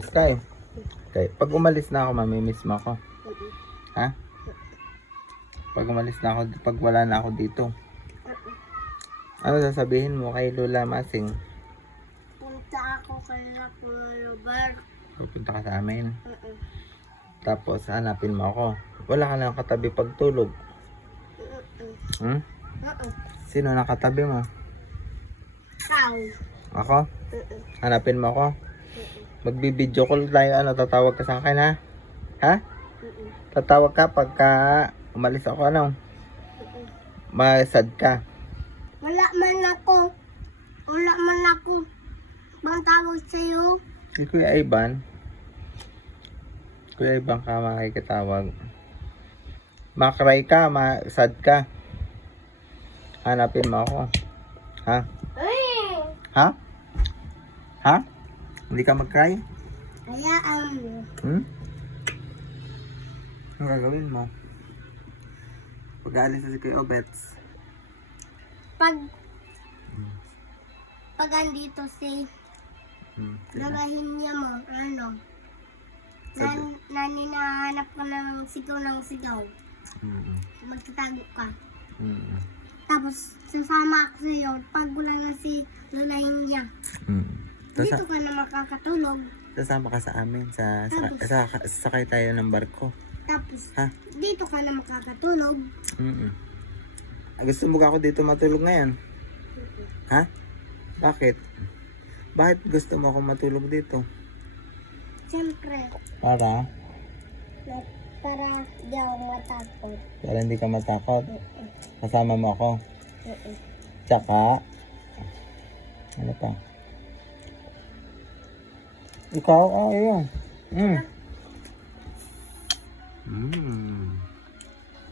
Sky. Okay. Pag umalis na ako, mamimiss mo ako. Ha? Pag umalis na ako, pag wala na ako dito. Ano sasabihin mo kay Lola Masing? Punta ako kay Robert. Pupunta ka sa amin. Tapos hanapin mo ako. Wala ka lang katabi pagtulog. Hmm? Sino nakatabi mo? Ikaw. Ako? Hanapin mo ako? Magbibideo call tayo. Ano, tatawag ka sa akin ha? Ha? Tatawag ka pagka umalis ako, ano? Masad ka. Wala man ako. Wala man ako. Bang tawag sa'yo? Si Kuya Ivan. Kuya Ivan ka makikitawag. Makray ka, masad ka. Hanapin mo ako. Ha? Ha? Ha? Hindi ka mag-cry? Kaya Hmm? Ano gagawin mo? Pag-aalis na si Kuya Obets. pag andito si gagahin niya mo, ano? Naninahanap ka ng sigaw. Magtatago ka. Tapos, sasama ako sa'yo pag wala na si lulahin niya. Dito ka na makakatulog. Sasama ka sa amin. Sakay tayo ng barko. Tapos, Ha? dito ka na makakatulog. Gusto mo ka ako dito matulog ngayon? Ha? Bakit? Bakit gusto mo ako matulog dito? Siyempre, Para? para di ako matakot. Para hindi ka matakot. Kasama mo ako. Tsaka, ano pa? Ikaw? Ayun.